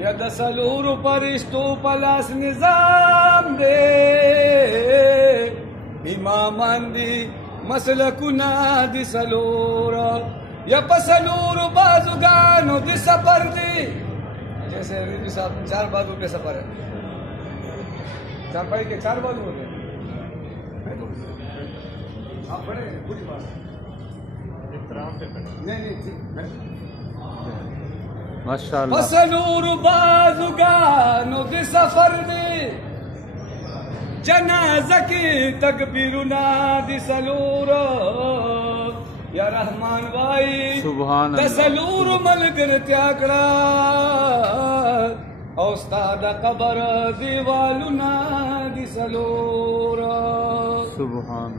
या दसलूर परिश्तो पलास निजाम दे इमामंदी मसलकुना दिसलूर या पसलूर बाजुगानो दिसफर दी। जैसे रिजवी साहब 4 बाजू के सफर है, चारपाई के 4 बाजू होते हैं। आप बड़े बुरी बात नहीं माशाअल्लाह। पसलूर बाजुगानो दिसफर दी जनाजा की तकबीरुना दिसलूर या रहमान भाई सुभान अल्लाह। दसलूर मलकर त्यागड़ा औस्ताद कबर दीवालुना दिसलूर सुभान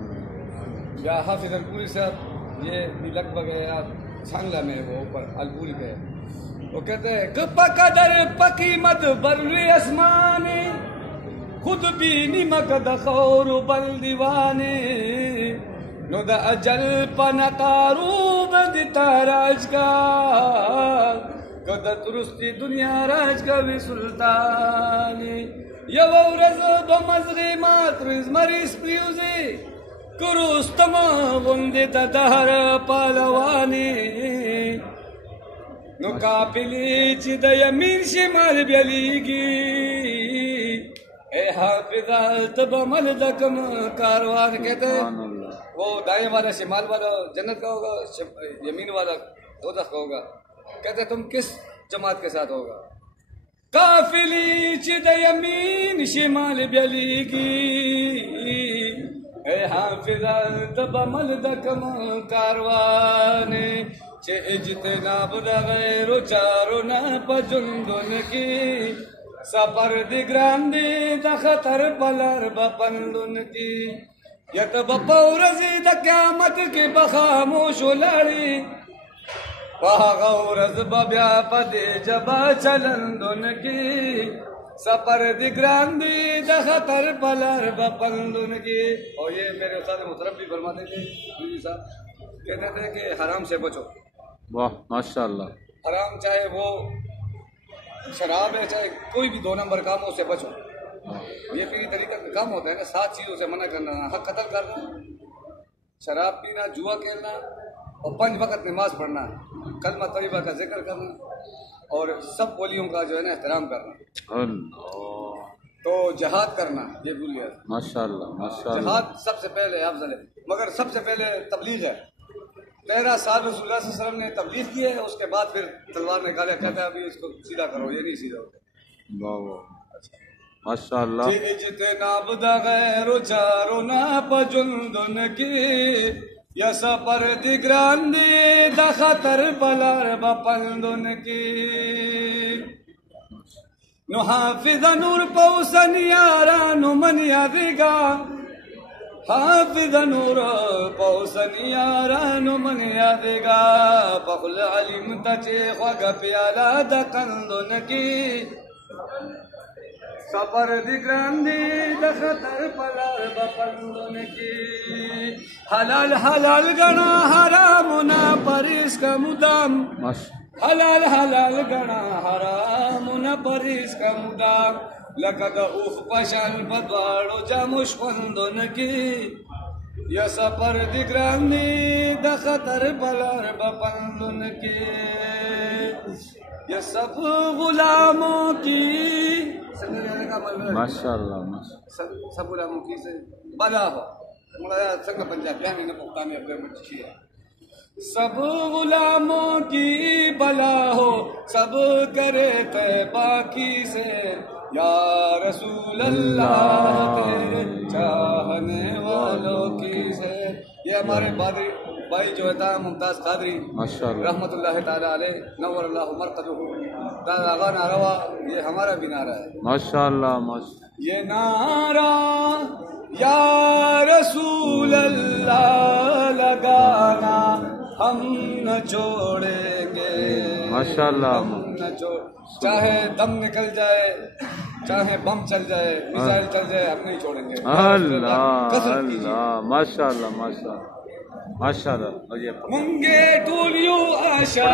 या हाफिज अलपुरी साहब, ये भी लगभग है आप सांगला में वो ऊपर अलपुरी पे वो कहते हैं कदर पकीमत बर्री आसमानी खुद भी निमक दखौर बल दीवाने नो द अजल पनकारू बदता राज का कद तुरुस्ती दुनिया राज का भी सुल्तानी यवरज बमजरे मात्रिज मरीज प्रियुजे कुरुस्तमा वंदे दहर पालवानी नो कापिली चिदय मीर शिमाल ब्यलीगी ए हाफिजा तब मलदकम कारवान। कहते हैं वो दाएं वाला शिमाल वाला जन्नत का होगा, यमीन वाला दोज़ख का होगा। कहते तुम किस जमात के साथ होगा? काफिली चिद यमीन शिमाल ब्यलीगी ए हाफिजा तब मलदकम कारवान चे इज्तिनाब गैर चारो न पजुंदुन की सफर दिग्रांदी दखतर पलर बपंदुन की यत बपौरजी द क़यामत की बखामोश लड़ी वहागौरज बब्या पदे जबा चलंदुन की सफर दिग्रांदी दखतर पलर बपंदुन की। और ये मेरे उस्ताद मुहतरम भी फरमाते थे, साहब कहते थे कि हराम से बचो। वाह माशाअल्लाह। हराम चाहे वो शराब है चाहे कोई भी 2 नंबर काम हो, उससे बचो। ये फिर तरीका का काम होता है ना, 7 चीजों से मना करना, हक कत्ल करना, शराब पीना, जुआ खेलना और 5 वक्त नमाज पढ़ना, कलमा तय्यबा का जिक्र करना और सब वलियों का जो है ना एहतराम करना। तो जहाद करना ये भूल गया। माशाअल्लाह माशाअल्लाह। जहाद सबसे पहले अफजल है, मगर सबसे पहले तबलीग है। 13 साल रसूलुल्लाह सल्लल्लाहु अलैहि वसल्लम ने तबलीग की है, उसके बाद फिर तलवार निकाले, कहता है अभी इसको सीधा करो, ये नहीं सीधा होता। वाह वाह माशाअल्लाह। इज्तिनाब द गैर चारो ना पजुंदुन की या सफर दिग्रांदी दखतर पलर बपंदुन की नो हाफिज नूर पौसन यारा नो मन यादिगा हाफिज नूर पौसन यारा नो मन यादिगा बखुल अलीम तचे ख्वाग प्याला दकंदुन की सफर दिग्रांदी दखतर पलर बपंदुन की हलाल हलाल गणा हराम ना परिस का मुदाम हलाल हलाल गणा हराम न परिस का मुदाम लकद उफ पशान बदवाड़ो जामुश पंदुन की या सफर दिग्रांदी दखतर पलर बपंदुन की ये सब गुलामों की माशाअल्लाह सब गुलामों की से बला हो संग पंजाब में पुख्तानी अपने है सब गुलामों की बला हो सब करे तैबा की से या रसूल अल्लाह तेरे चाहने वालों की से। ये हमारे भाई जो है मुमताज कादरी रहमतुल्लाह ताला अलैह नव्वरल्लाहु मरक़दहु दागा नारा, ये हमारा भी नारा है माशाअल्लाह। ये नारा या रसूल अल्लाह लगाना हम न छोड़ेंगे माशाअल्लाह। हम न छोड़ चाहे दम निकल जाए चाहे बम चल जाए मिसाइल चल जाए हम नहीं छोड़ेंगे। अल्लाह अल्लाह माशाअल्लाह माशाअल्लाह माशाअल्लाह। मुंगे टूलियो आशा